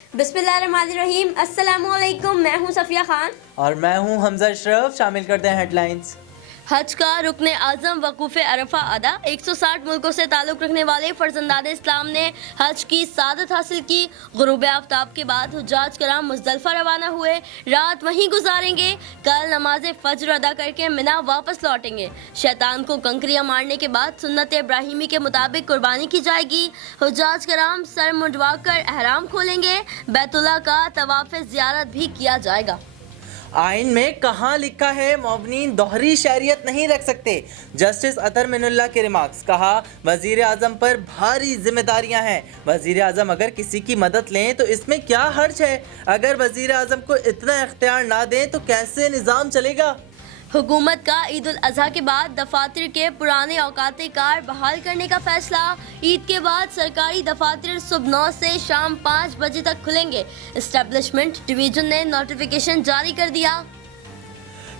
बिस्मिल्लाहिर्रहमानिर्रहीम। अस्सलामुअलैकुम। मैं हूं सफिया खान और मैं हूं हमजा अशरफ। शामिल करते हैं हेडलाइंस। हज का रुकने आज़म वकूफ़े अरफा अदा। 160 मुल्कों से ताल्लुक़ रखने वाले फर्जंदाद इस्लाम ने हज की सादत हासिल की। गुरूब आफ्ताब के बाद हुज्जाज कराम मुज़दलिफ़ा रवाना हुए, रात वहीं गुजारेंगे। कल नमाज फज्र अदा करके मिना वापस लौटेंगे। शैतान को कंकरियां मारने के बाद सुन्नत इब्राहिमी के मुताबिक कुर्बानी की जाएगी। हुज्जाज कराम सर मुंडवा कर एहराम खोलेंगे। बैतुल्लाह का तवाफ़ ज़ियारत भी किया जाएगा। आइन में कहाँ लिखा है मौमनीन दोहरी शहरियत नहीं रख सकते? जस्टिस अतर मिनुल्लाह के रिमार्क्स। कहा, वजीर आजम पर भारी जिम्मेदारियां हैं। वजीर आजम अगर किसी की मदद लें तो इसमें क्या हर्ज है? अगर वजीर आजम को इतना इख्तियार ना दें तो कैसे निज़ाम चलेगा? हुकूमत का ईद उल अजहा के बाद दफातर के पुराने औकात कार बहाल करने का फैसला। ईद के बाद सरकारी दफातर सुबह 9 से शाम 5 बजे तक खुलेंगे। एस्टेब्लिशमेंट डिवीजन ने नोटिफिकेशन जारी कर दिया।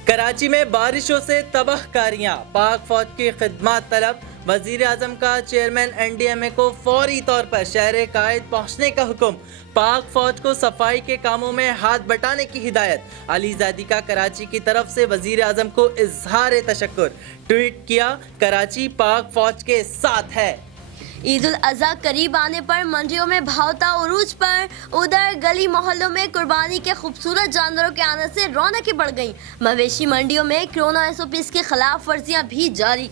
कराची में बारिशों से तबाहकारियां, पाक फौज की खिदमत तलब। वजीर आजम का चेयरमैन NDMA को फौरी तौर पर शहर कायद पहुँचने का हुक्म। पाक फौज को सफाई के कामों में हाथ बटाने की हिदायत। अली ज़ादी का कराची की तरफ से वजीर आजम को इजहार तशक्कुर। ट्वीट किया, कराची पाक फौज के साथ है। ईद उल अजहा करीब आने पर मंडियों में भावता उरूज पर। उधर गली मोहल्लों में कुर्बानी के खूबसूरत जानवरों के आने से रौनकें बढ़ गईं। मवेशी मंडियों में कोरोना SOPs के खिलाफ वर्जियां भी जारी।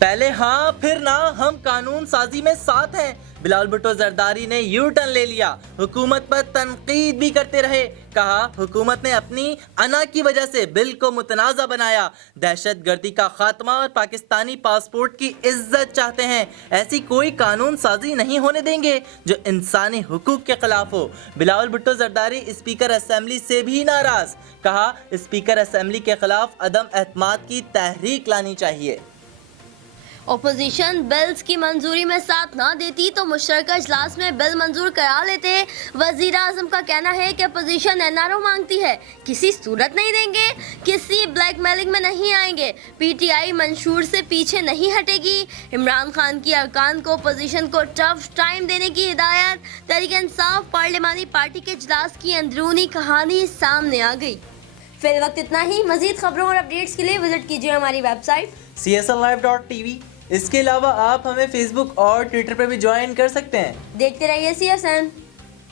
पहले हाँ फिर ना, हम कानून साजी में साथ हैं। बिलावल भुट्टो जरदारी ने यू टर्न ले लिया। हुकूमत पर तनकीद भी करते रहे। कहा, हुकूमत ने अपनी अना की वजह से बिल को मुतनाज़ा बनाया। दहशत गर्दी का खात्मा और पाकिस्तानी पासपोर्ट की इज्जत चाहते हैं। ऐसी कोई कानून साजी नहीं होने देंगे जो इंसानी हुकूक के खिलाफ हो। बिलावल भुट्टो जरदारी स्पीकर असेंबली से भी नाराज। कहा, स्पीकर असेंबली के खिलाफ अदम एतमाद की तहरीक लानी चाहिए। अपोजिशन बिल्स की मंजूरी में साथ ना देती तो मुश्तरका इजलास में बिल मंजूर करा लेते। वजीर आजम का कहना है कि अपोजिशन NRO मांगती है, किसी सूरत नहीं देंगे, किसी ब्लैकमेलिंग में नहीं आएंगे। PTI मंशूर से पीछे नहीं हटेगी। इमरान खान की अरकान को अपोजिशन को टफ टाइम देने की हिदायत। तहरीक इंसाफ पार्लिमानी पार्टी के इजलास की अंदरूनी कहानी सामने आ गई। फिल वक्त इतना ही। मजीद खबरों और अपडेट्स के लिए विजिट कीजिए हमारी वेबसाइट CSNlive.tv। इसके अलावा आप हमें फेसबुक और ट्विटर पर भी ज्वाइन कर सकते हैं। देखते रहिए CSN।